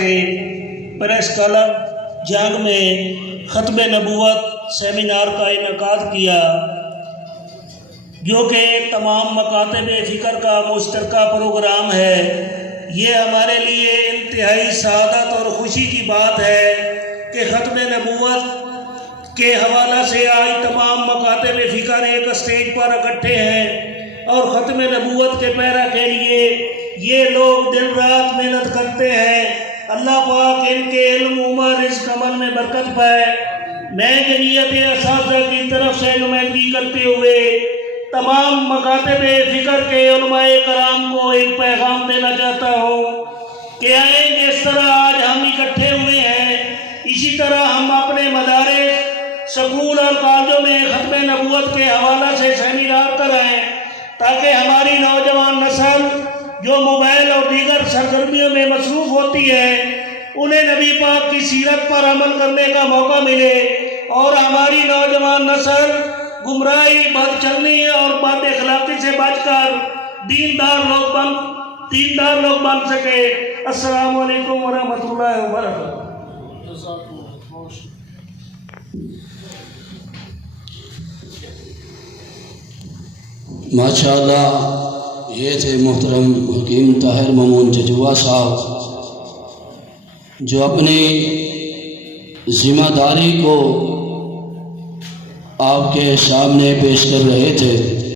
سے press club جنگ میں ختم نبوت سیمینار کا انعقاد کیا، جو کہ تمام مکاتب فکر کا مشترکہ پروگرام ہے۔ یہ ہمارے لیے انتہائی سعادت اور خوشی کی بات ہے کہ ختم نبوت کے حوالہ سے آج تمام مکاتب فکر ایک اسٹیج پر اکٹھے ہیں اور ختم نبوت کے پیرا کے لیے یہ لوگ دن رات محنت کرتے ہیں۔ اللہ پاک ان کے علم، عمر، رزق، عمل میں برکت پائے۔ میں جمعیت اساتذہ کی طرف سے نمائندگی کرتے ہوئے تمام مکاتب فکر کے علماء کرام کو ایک پیغام دینا چاہتا ہوں کہ آئیں جس طرح آج ہم اکٹھے ہوئے ہیں، اسی طرح ہم اپنے مدارس، سکول اور کالجوں میں ختم نبوت کے حوالہ سے سیمینار کرائیں، تاکہ ہماری نوجوان نسل جو موبائل اور دیگر سرگرمیوں میں مصروف ہوتی ہے، انہیں نبی پاک کی سیرت پر عمل کرنے کا موقع ملے اور ہماری نوجوان نسل گمراہی، بد چلنی اور بد اخلاقی سے بچ کر دیندار لوگ بن سکے۔ السلام علیکم ورحمۃ اللہ وبرکاتہ۔ ماشاءاللہ، یہ تھے محترم حکیم طاہر مامون ججوا صاحب، جو اپنی ذمہ داری کو آپ کے سامنے پیش کر رہے تھے۔